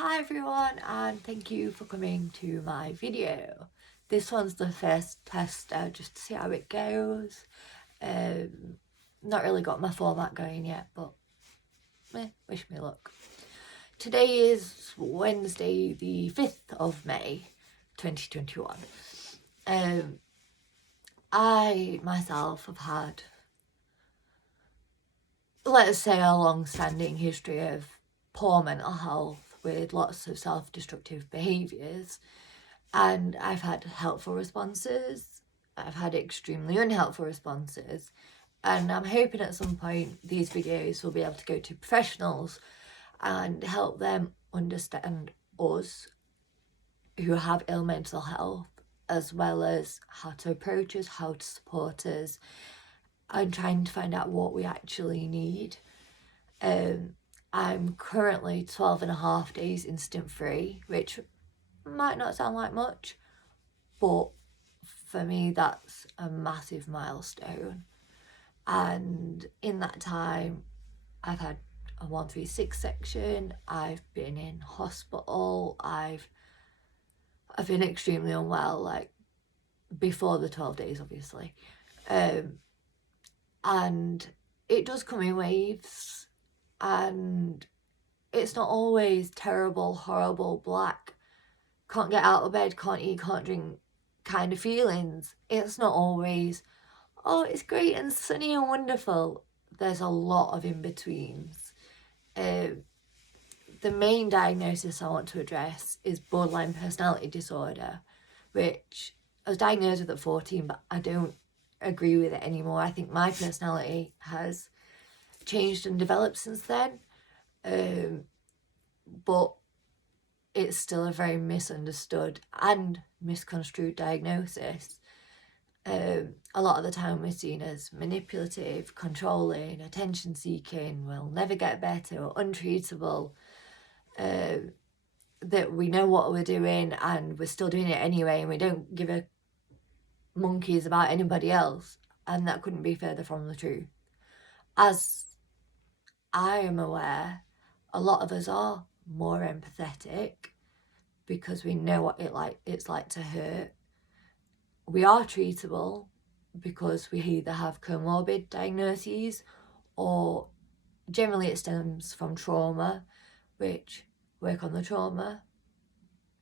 Hi everyone, and thank you for coming to my video. This one's the first test just to see how it goes. Not really got my format going yet, but wish me luck. Today is Wednesday the 5th of May 2021. I myself have had, let's say, a long-standing history of poor mental health with lots of self-destructive behaviours, and I've had helpful responses, I've had extremely unhelpful responses, and I'm hoping at some point these videos will be able to go to professionals and help them understand us who have ill mental health, as well as how to approach us, how to support us, and trying to find out what we actually need. I'm currently 12.5 days instant free, which might not sound like much, but for me that's a massive milestone. And in that time I've had a 136 section, I've been in hospital, I've been extremely unwell, like before the 12 days obviously, and it does come in waves, and it's not always terrible, horrible, black, can't get out of bed, can't eat, can't drink kind of feelings. It's not always, oh, it's great and sunny and wonderful. There's a lot of in-betweens. The main diagnosis I want to address is borderline personality disorder, which I was diagnosed with at 14, but I don't agree with it anymore. I think my personality has changed and developed since then, but it's still a very misunderstood and misconstrued diagnosis. A lot of the time we're seen as manipulative, controlling, attention seeking, we'll never get better, or untreatable, that we know what we're doing and we're still doing it anyway, and we don't give a monkeys about anybody else, and that couldn't be further from the truth. As I am aware, a lot of us are more empathetic because we know what it's like to hurt. We are treatable because we either have comorbid diagnoses, or generally it stems from trauma, which work on the trauma,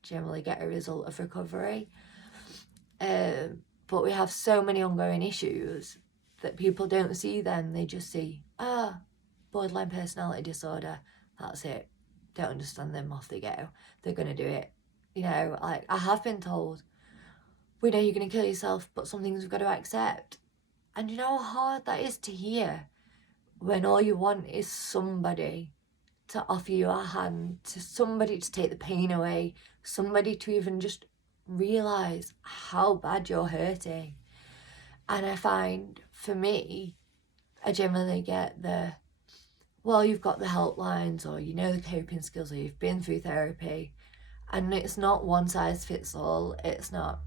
generally get a result of recovery. But we have so many ongoing issues that people don't see them. They just see, borderline personality disorder, that's it. Don't understand them, off they go. They're going to do it. You know, like I have been told, we know you're going to kill yourself, but some things we've got to accept. And you know how hard that is to hear when all you want is somebody to offer you a hand, to somebody to take the pain away, somebody to even just realise how bad you're hurting. And I find, for me, I generally get the, well, you've got the helplines, or you know the coping skills, or you've been through therapy. And it's not one size fits all. It's not,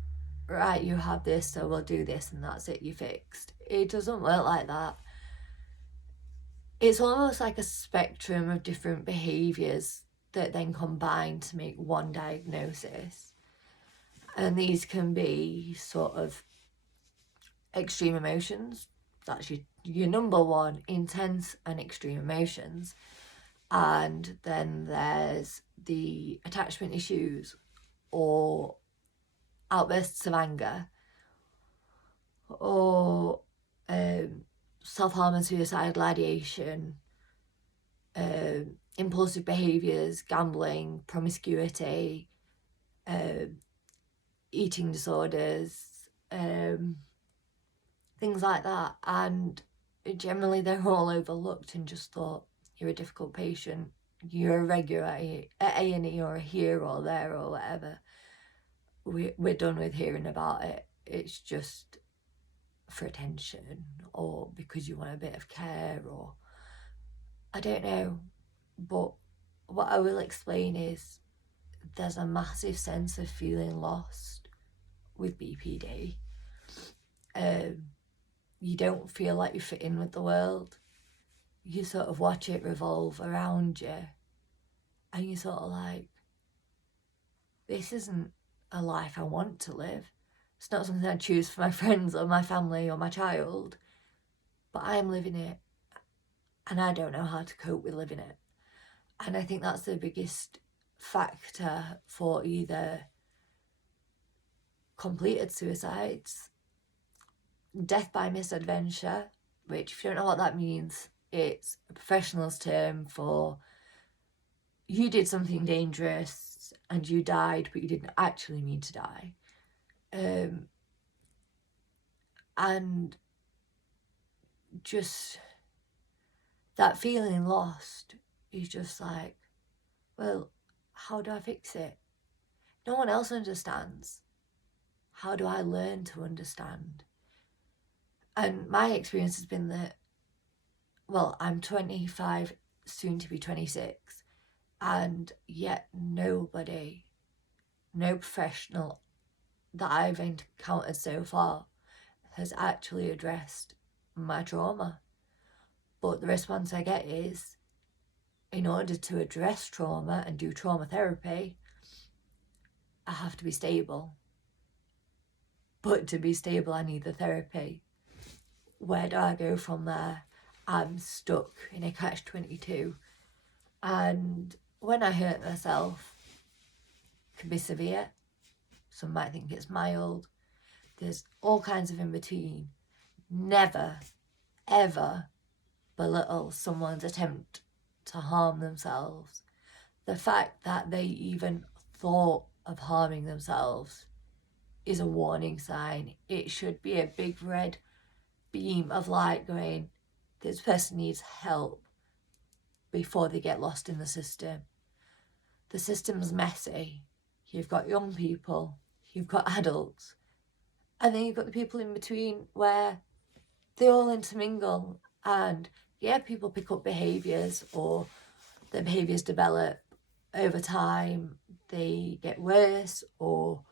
right, you have this, so we'll do this and that's it, you're fixed. It doesn't work like that. It's almost like a spectrum of different behaviours that then combine to make one diagnosis. And these can be sort of extreme emotions. That's your number one, intense and extreme emotions. And then there's the attachment issues, or outbursts of anger, or self-harm and suicidal ideation, impulsive behaviours, gambling, promiscuity, eating disorders, things like that. And generally they're all overlooked and just thought, you're a difficult patient, you're a regular at A&E or here or there or whatever. We're done with hearing about it. It's just for attention, or because you want a bit of care, or I don't know. But what I will explain is there's a massive sense of feeling lost with BPD. You don't feel like you fit in with the world. You sort of watch it revolve around you, and you're sort of like, this isn't a life I want to live. It's not something I choose for my friends or my family or my child, but I am living it, and I don't know how to cope with living it. And I think that's the biggest factor for either completed suicides, death by misadventure, which, if you don't know what that means, it's a professional's term for you did something dangerous and you died, but you didn't actually mean to die. And just that feeling lost is just like, well, how do I fix it? No one else understands. How do I learn to understand? And my experience has been that, well, I'm 25, soon to be 26, and yet nobody, no professional that I've encountered so far has actually addressed my trauma. But the response I get is, in order to address trauma and do trauma therapy, I have to be stable. But to be stable, I need the therapy. Where do I go from there? I'm stuck in a catch-22. And when I hurt myself, it can be severe. Some might think it's mild. There's all kinds of in between. Never, ever belittle someone's attempt to harm themselves. The fact that they even thought of harming themselves is a warning sign. It should be a big red beam of light going, this person needs help, before they get lost in the system. The system's messy. You've got young people, you've got adults, and then you've got the people in between where they all intermingle. And yeah, people pick up behaviours, or their behaviours develop over time, they get worse or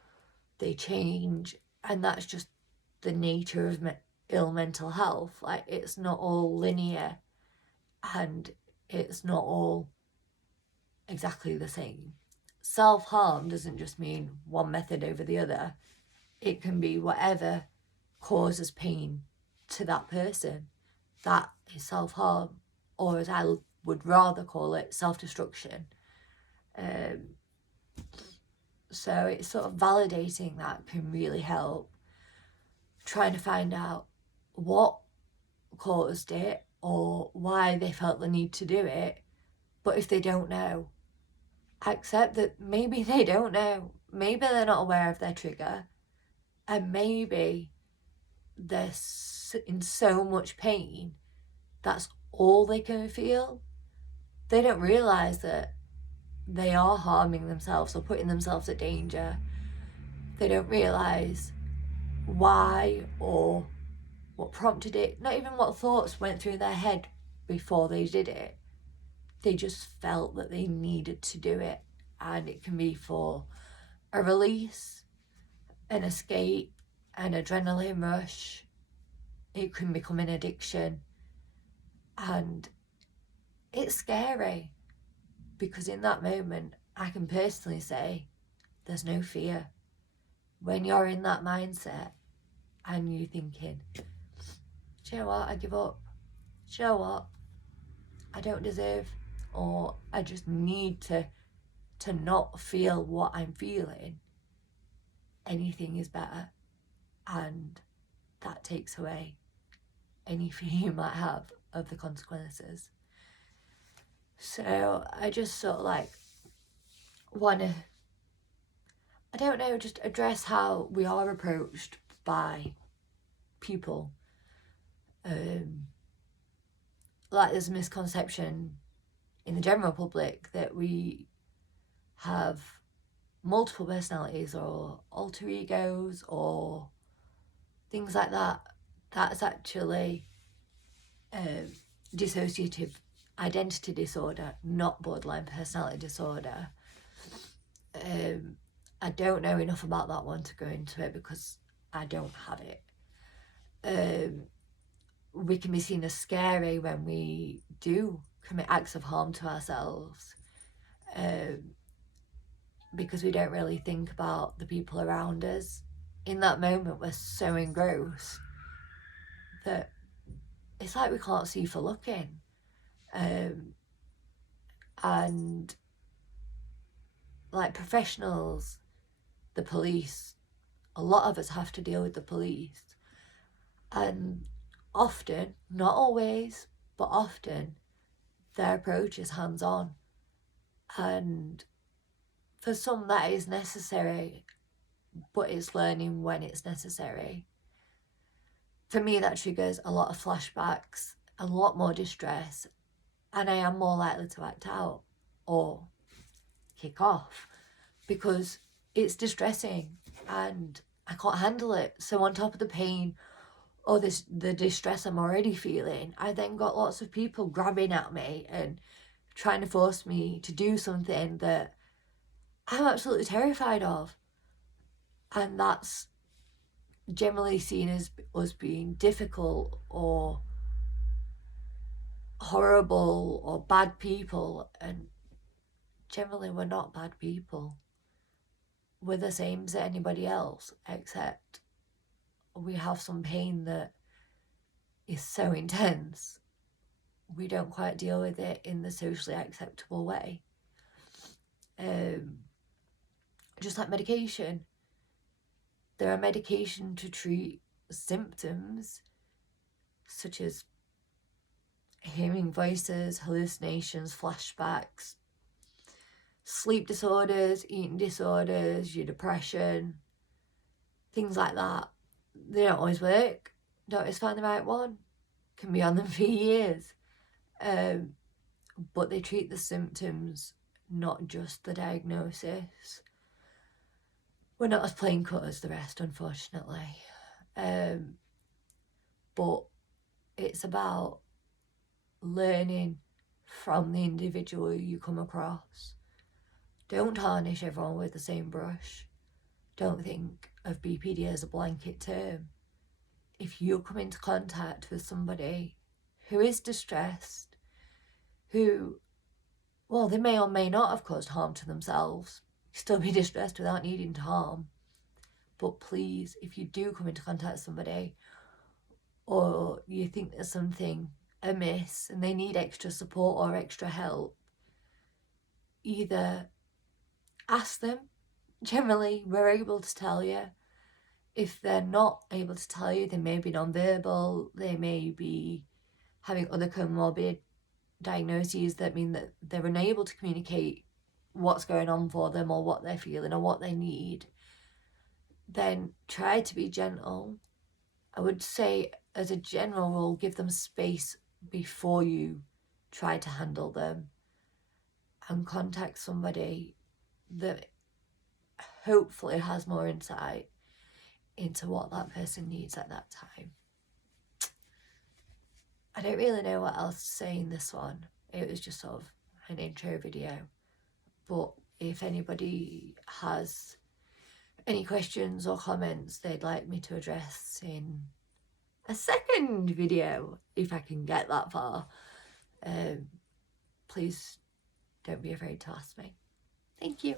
they change, and that's just the nature of ill mental health. Like, it's not all linear, and it's not all exactly the same. Self-harm doesn't just mean one method over the other. It can be whatever causes pain to that person. That is self-harm, or as I would rather call it, self-destruction. So it's sort of validating that can really help. Trying to find out what caused it or why they felt the need to do it. But if they don't know, accept that maybe they don't know. Maybe they're not aware of their trigger, and maybe they're in so much pain that's all they can feel. They don't realise that they are harming themselves or putting themselves at danger. They don't realise why or what prompted it, not even what thoughts went through their head before they did it. They just felt that they needed to do it, and it can be for a release, an escape, an adrenaline rush. It can become an addiction, and it's scary, because in that moment, I can personally say there's no fear. When you're in that mindset and you're thinking, do you know what, I give up, do you know what, I don't deserve, or I just need to not feel what I'm feeling, anything is better, and that takes away any fear you might have of the consequences. So I just sort of like want to, I don't know, just address how we are approached by people. Like, there's a misconception in the general public that we have multiple personalities or alter egos or things like that. That's actually dissociative identity disorder, not borderline personality disorder. I don't know enough about that one to go into it because I don't have it. We can be seen as scary when we do commit acts of harm to ourselves, because we don't really think about the people around us. In that moment, we're so engrossed that it's like we can't see for looking. And like professionals, the police, a lot of us have to deal with the police. And often, not always, but often, their approach is hands-on. And for some that is necessary, but it's learning when it's necessary. For me, that triggers a lot of flashbacks, a lot more distress, and I am more likely to act out or kick off because it's distressing and I can't handle it. So on top of the pain or the distress I'm already feeling, I then got lots of people grabbing at me and trying to force me to do something that I'm absolutely terrified of. And that's generally seen as us being difficult or horrible or bad people, and generally we're not bad people. We're the same as anybody else, except we have some pain that is so intense we don't quite deal with it in the socially acceptable way. Just like medication, there are medication to treat symptoms such as hearing voices, hallucinations, flashbacks, sleep disorders, eating disorders, your depression, things like that. They don't always work. Don't always find the right one. Can be on them for years. But they treat the symptoms, not just the diagnosis. We're not as plain cut as the rest, unfortunately. But it's about learning from the individual you come across. Don't tarnish everyone with the same brush. Don't think of BPD as a blanket term. If you come into contact with somebody who is distressed, who, well, they may or may not have caused harm to themselves, still be distressed without needing to harm. But please, if you do come into contact with somebody or you think there's something amiss and they need extra support or extra help, either ask them. Generally, we're able to tell you. If they're not able to tell you, they may be non-verbal, they may be having other comorbid diagnoses that mean that they're unable to communicate what's going on for them or what they're feeling or what they need. Then try to be gentle. I would say, as a general rule, give them space before you try to handle them, and contact somebody that hopefully has more insight into what that person needs at that time. I don't really know what else to say in this one. It was just sort of an intro video. But if anybody has any questions or comments they'd like me to address in a second video, if I can get that far, please don't be afraid to ask me. Thank you.